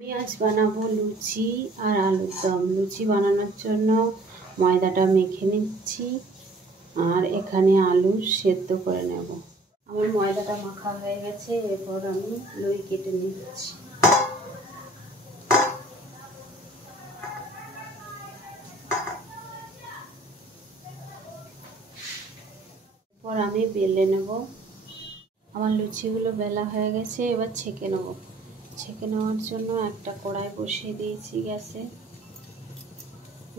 আমি আজ বানাবো লুচি আর আলুর দম। লুচি বানানোর জন্য ময়দাটা মেখে নিচ্ছি আর এখানে আলু সেদ্ধ করে নেব। আমার ময়দাটা মাখা হয়ে গেছে, এরপর আমি লুই কেটে নিচ্ছি। এরপর আমি বেলে নেব। আমার লুচিগুলো বেলা হয়ে গেছে, এবার ছেঁকে নেব। ছেঁকে নেওয়ার জন্য একটা কড়াই বসিয়ে দিয়েছি গ্যাসে,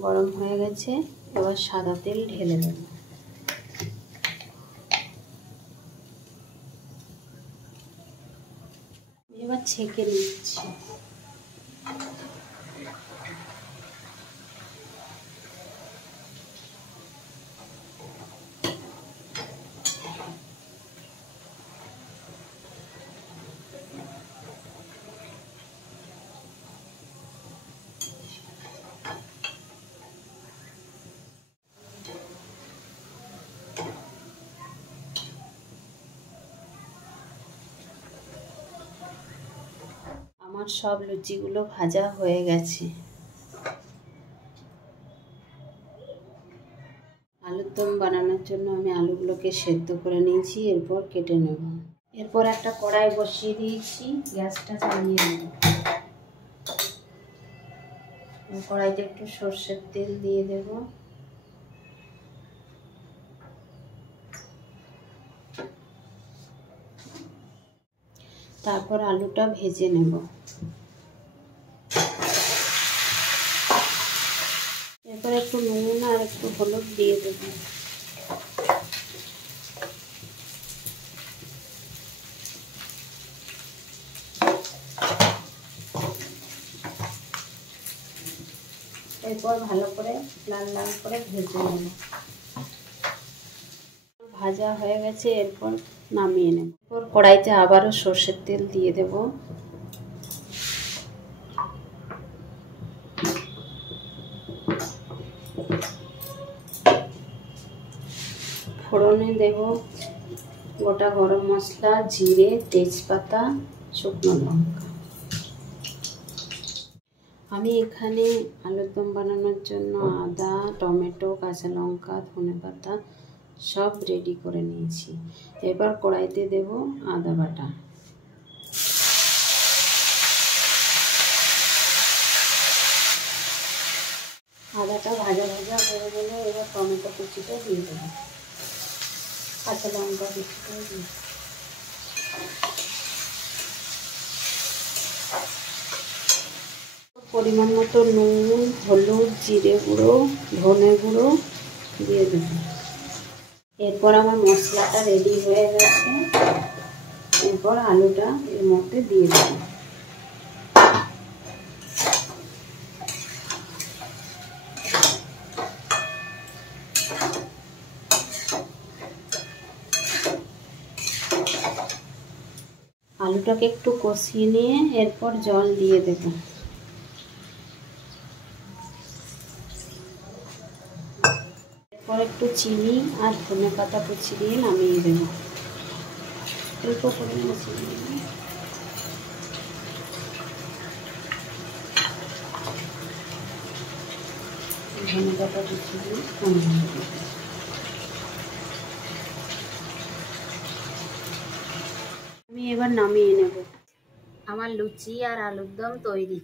গরম হয়ে গেছে। এবার সাদা তেল ঢেলে দেব। এবার ছেঁকে নিচ্ছি। আমার সব লুচিগুলো ভাজা হয়ে গেছে। আলুর দম বানানোর জন্য আমি আলুগুলোকে সেদ্ধ করে নিয়েছি, এরপর কেটে নেব। এরপর একটা কড়াই বসিয়ে দিয়েছি, গ্যাসটা চালিয়ে নেব। কড়াইতে একটু সর্ষের তেল দিয়ে দেব। তারপর আলুটা ভেজে নেব। এরপর একটু নুন আর একটু হলুদ দিয়ে দেব। এরপর ভালো করে লাল লাল করে ভেজে নেব। ভাজা হয়ে গেছে, এরপর নামিয়ে নেব। এরপর কড়াইতে আবারও সর্ষের তেল দিয়ে দেব। ফোড়নে দেব গোটা গরম মশলা, জিরে, তেজপাতা, শুকনো লঙ্কা। আমি এখানে আলুর দম বানানোর জন্য আদা, টমেটো, কাঁচা লঙ্কা, ধনেপাতা সব রেডি করে নিয়েছি। এবার কড়াইতে দেব আদা বাটা। আদাটা ভাজা ভাজা হয়ে গেলে এবার টমেটো কুচিটা দিয়ে দেবো, কাঁচা লঙ্কা কুচিটা দিয়ে। পরিমাণ মতো নুন, হলুদ, জিরে গুঁড়ো, ধনে গুঁড়ো দিয়ে দেব। এরপর আমার মশলাটা রেডি হয়ে গেছে, এরপর আলুটা এর মধ্যে দিয়ে দেব। আলুটাকে একটু কষিয়ে নিয়ে এরপর জল দিয়ে দেব। এরপর একটু চিনি আর ধনেপাতা কুচি দিয়ে নামিয়ে দেব। অল্প পরিমাণে চিনি ধনেপাতা কুচি দিয়ে নামিয়ে দেব। আমি এবার নামিয়ে নেব। আমার লুচি আর আলুর দম তৈরি।